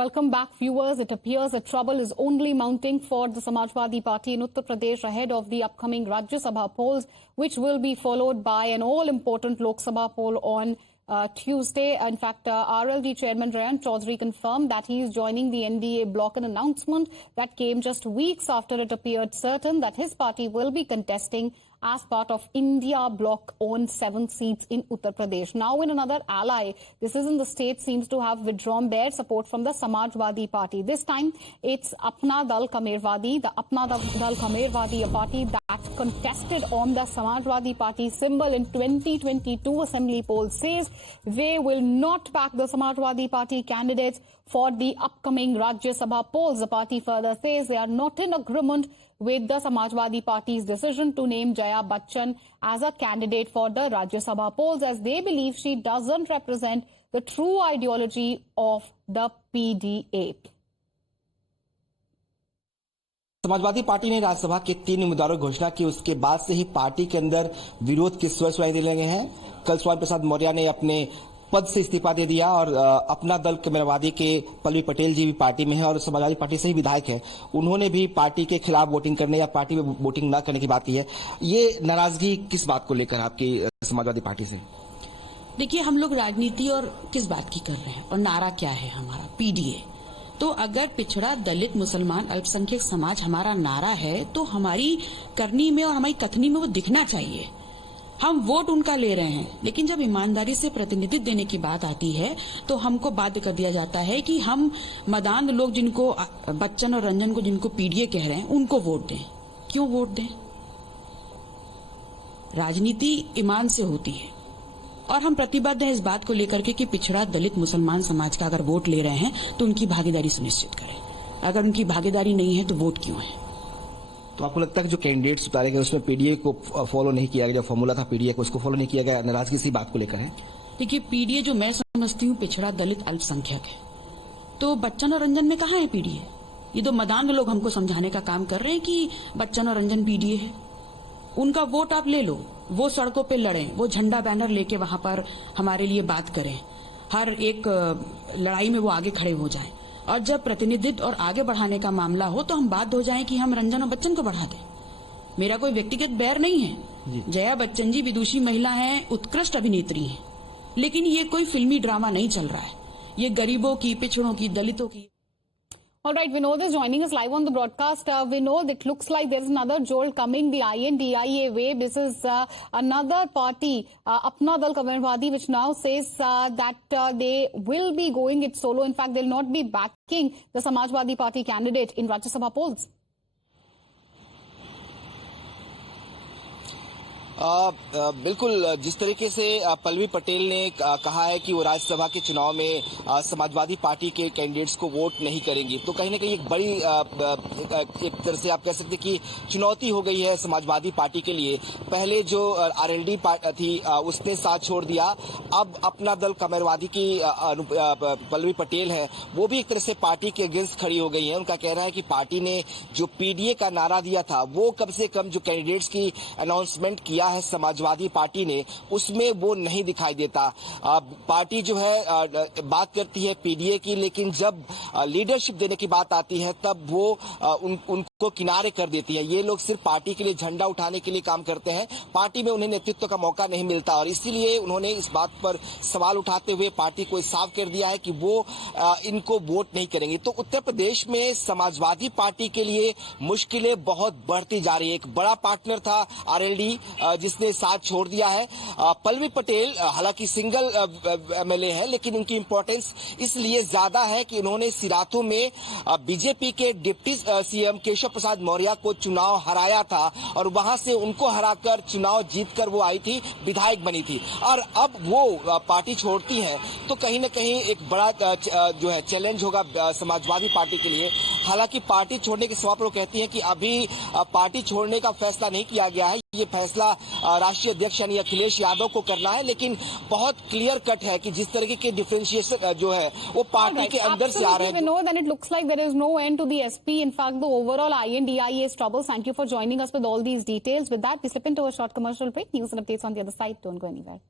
Welcome back, viewers. It appears that trouble is only mounting for the Samajwadi Party in Uttar Pradesh ahead of the upcoming Rajya Sabha polls, which will be followed by an all-important Lok Sabha poll on Tuesday. In fact, RLD Chairman Rayant Chaudhary confirmed that he is joining the NDA bloc, an announcement that came just weeks after it appeared certain that his party will be contesting as part of India bloc on 7 seats in Uttar Pradesh. Now, in another ally, this is in the state, seems to have withdrawn their support from the Samajwadi Party. This time, it's Apna Dal Khamerwadi, the Apna Dal Khamerwadi, a party that contested on the Samajwadi Party symbol in 2022 assembly poll, says they will not back the Samajwadi Party candidates for the upcoming Rajya Sabha polls. The party further says they are not in agreement with the Samajwadi Party's decision to name Jaya Bachchan as a candidate for the Rajya Sabha polls, as they believe she doesn't represent the true ideology of the PDA. Samajwadi party ने राज्यसभा के 3 उम्मीदवारों की घोषणा की। उसके बाद से ही party के अंदर विरोध के स्वर सुनाई देने लगे हैं। कल स्वामी प्रसाद मौर्य ने अपने पद से इस्तीफा दे दिया और अपना दल कमेरवादी के पल्लवी पटेल जी भी पार्टी में है और समाजवादी पार्टी से ही विधायक है। उन्होंने भी पार्टी के खिलाफ वोटिंग करने या पार्टी में वोटिंग न करने की बात की है। ये नाराजगी किस बात को लेकर आपकी समाजवादी पार्टी से? देखिए, हम लोग राजनीति और किस बात की कर रहे हैं और नारा क्या है हमारा? पीडीए। तो अगर पिछड़ा, दलित, मुसलमान, अल्पसंख्यक समाज हमारा नारा है तो हमारी करनी में और हमारी कथनी में वो दिखना चाहिए। हम वोट उनका ले रहे हैं, लेकिन जब ईमानदारी से प्रतिनिधित्व देने की बात आती है तो हमको बाध्य कर दिया जाता है कि हम मदान लोग जिनको, बच्चन और रंजन को जिनको पीडीए कह रहे हैं, उनको वोट दें। क्यों वोट दें? राजनीति ईमान से होती है और हम प्रतिबद्ध हैं इस बात को लेकर के कि पिछड़ा, दलित, मुसलमान समाज का अगर वोट ले रहे हैं तो उनकी भागीदारी सुनिश्चित करें। अगर उनकी भागीदारी नहीं है तो वोट क्यों है? तो आपको लगता है कि जो कैंडिडेट्स उतारे गए उसमें पीडीए को फॉलो नहीं किया गया, जो फॉर्मूला था पीडीए को, उसको फॉलो नहीं किया गया, नाराजगी इसी बात को लेकर है? देखिए, पीडीए जो मैं समझती हूँ पिछड़ा, दलित, अल्पसंख्यक है, तो बच्चन और रंजन में कहाँ है पीडीए? ये तो मदान लोग हमको समझाने का काम कर रहे हैं कि बच्चन और रंजन पीडीए है। उनका वोट आप ले लो, वो सड़कों पे लड़ें, वो झंडा बैनर लेके वहां पर हमारे लिए बात करें, हर एक लड़ाई में वो आगे खड़े हो जाएं, और जब प्रतिनिधित्व और आगे बढ़ाने का मामला हो तो हम बाध्य हो जाएं कि हम रंजन और बच्चन को बढ़ा दें। मेरा कोई व्यक्तिगत बैर नहीं है। जया बच्चन जी विदुषी महिला हैं, उत्कृष्ट अभिनेत्री हैं, लेकिन ये कोई फिल्मी ड्रामा नहीं चल रहा है। ये गरीबों की, पिछड़ों की, दलितों की। All right, Vinod is joining us live on the broadcast. Vinod, it looks like there's another jolt coming the INDIA way. This is another party, Apna Dal Khamerwadi, which now says that they will be going it solo. In fact, they'll not be backing the Samajwadi Party candidate in Rajya Sabha polls. बिल्कुल, जिस तरीके से पल्लवी पटेल ने कहा है कि वो राज्यसभा के चुनाव में समाजवादी पार्टी के कैंडिडेट्स को वोट नहीं करेंगी, तो कहीं ना कहीं एक बड़ी एक तरह से आप कह सकते कि चुनौती हो गई है समाजवादी पार्टी के लिए। पहले जो आरएलडी थी उसने साथ छोड़ दिया, अब अपना दल कमेरवादी की पल्लवी पटेल है, वो भी एक तरह से पार्टी के अगेंस्ट खड़ी हो गई है। उनका कहना है कि पार्टी ने जो पीडीए का नारा दिया था, वो कम से कम जो कैंडिडेट्स की अनाउंसमेंट किया है समाजवादी पार्टी ने, उसमें वो नहीं दिखाई देता। पार्टी जो है बात करती है पीडीए की, लेकिन जब लीडरशिप देने की बात आती है तब वो उनको किनारे कर देती है। ये लोग सिर्फ पार्टी के लिए, झंडा उठाने के लिए काम करते हैं, पार्टी में उन्हें नेतृत्व का मौका नहीं मिलता, और इसीलिए उन्होंने इस बात पर सवाल उठाते हुए पार्टी को साफ कर दिया है कि वो इनको वोट नहीं करेंगे। तो उत्तर प्रदेश में समाजवादी पार्टी के लिए मुश्किलें बहुत बढ़ती जा रही है। एक बड़ा पार्टनर था आरएलडी, जिसने साथ छोड़ दिया है। पल्लवी पटेल हालांकि सिंगल एमएलए है, लेकिन उनकी इंपॉर्टेंस इसलिए ज्यादा है कि उन्होंने सिराथू में बीजेपी के डिप्टी सीएम केशव प्रसाद मौर्य को चुनाव हराया था और वहां से उनको हराकर चुनाव जीतकर वो आई थी, विधायक बनी थी, और अब वो पार्टी छोड़ती है तो कहीं ना कहीं एक बड़ा जो है चैलेंज होगा समाजवादी पार्टी के लिए। हालांकि पार्टी छोड़ने के सवाल पर वो कहती है कि अभी पार्टी छोड़ने का फैसला नहीं किया गया है, ये फैसला राष्ट्रीय अध्यक्ष यानी अखिलेश यादव को करना है, लेकिन बहुत क्लियर कट है कि जिस तरीके के डिफरेंशिएशन जो है वो पार्टी के अंदर से आ रहे हैं। Then it looks like there is no end to the SP. In fact, the overall INDIA's troubles. Thank you for joining us with all these details. With that, we slip into a short commercial break. News and updates on the other side. Don't go anywhere.